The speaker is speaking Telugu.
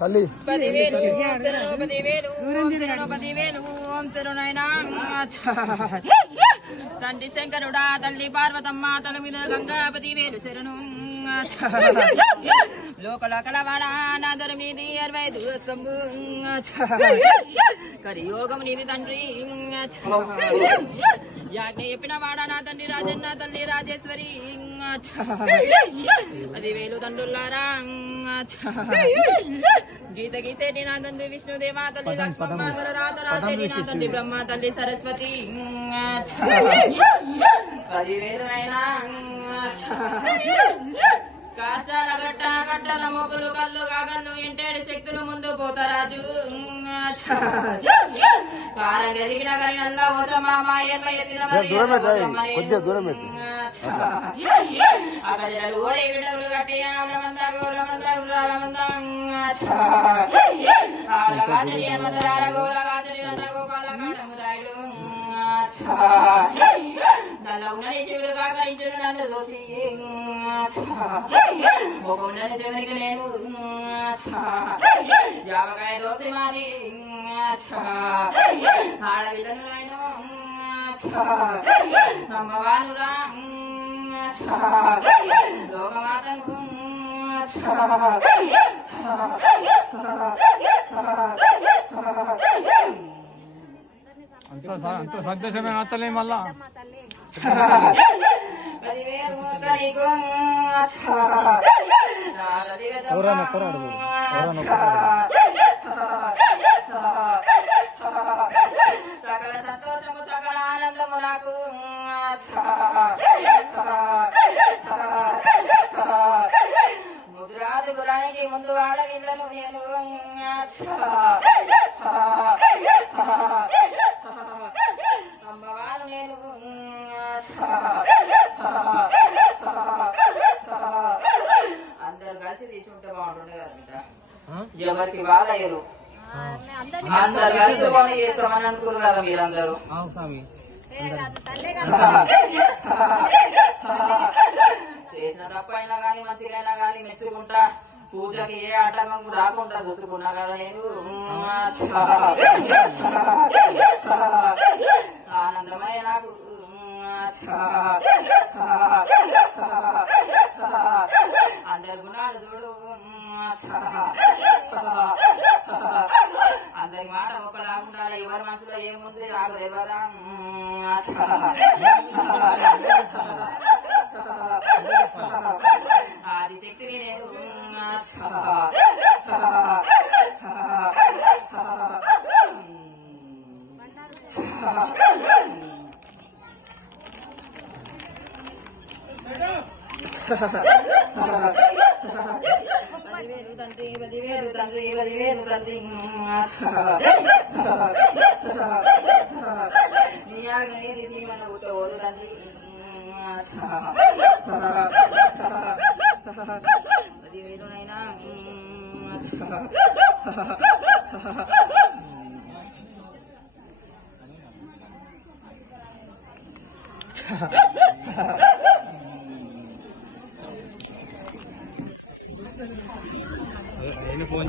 తల్లి 10,000 ఓం శరణైనా తండ్రి శంకరుడా తల్లి పార్వతమ్మ తల మీద గంగా 10,000 శరణు లోకల కలవాడా నాదరం నీది 60 దూరస్తంభు కరియోగం నీది తండ్రి యాజ్ఞ చెప్పిన వాడా నా తండ్రి రాజన్న తల్లి రాజేశ్వరి 10,000 తండ్రులారా గీత గీసేటి నా తండ్రి విష్ణుదేవా తల్లి లక్ష్మమ్మ రాత రాసేటి నా తండ్రి బ్రహ్మ తల్లి సరస్వతి 10,000 అయినా కాచాల గట్ట గట్టల మోపులు కళ్ళు కాగళ్ళు ఇంటేడు శక్తులు ముందు పోతరాజు కారం ఎదిగిన కలిగినందా ఓసమామా అగజలు ఓడి విడవులు కట్టి ఆలమంద గోలమంద ఉల్లాలమంద గోపాల కాడమురాయుడు నల్ల ఉన్నది శివుడు కాకరించుడు నన్ను దోసి ఒక ఉన్నది శివునికి నేను జామకాయ దోసి మాది ఆడవిల్లను నేను అమ్మవారురా లోకమాతను అంత సంతోషమే అత్తలే మళ్ళా 10,000 సకల సంతోషము సకల ఆనందము నాకు ముదురాజు గురానికి ముందు ఆడవిల్లను నేను అమ్మవారు నేను అందరు కలిసి తీసుకుంటే బాగుంటుండే కదా బిడ్డ ఎవరికి బాగాలేరు అందరు కలిసి పని చేస్తామని అనుకున్నారు కదా మీరందరూ చేసిన తప్పైనా గానీ మంచిగైనా గానీ మెచ్చుకుంటా పూజలకి ఏ ఆటంకం రాకుండా చూసుకున్నా కదా నేను ఆనందమై నాకు అందరు గుణాలు చూడు అందరి మాట ఒకలాగుండా ఎవరి మనసులో ఏముంది నాకు ఎవరా ఆదిశక్తిని నేను తండ్రి 10,000 తండ్రి 10,000 తండ్రి నీ ఆజ్ఞ ఏది మన ఊరు తండ్రి 10,000 అయినా ఫోన్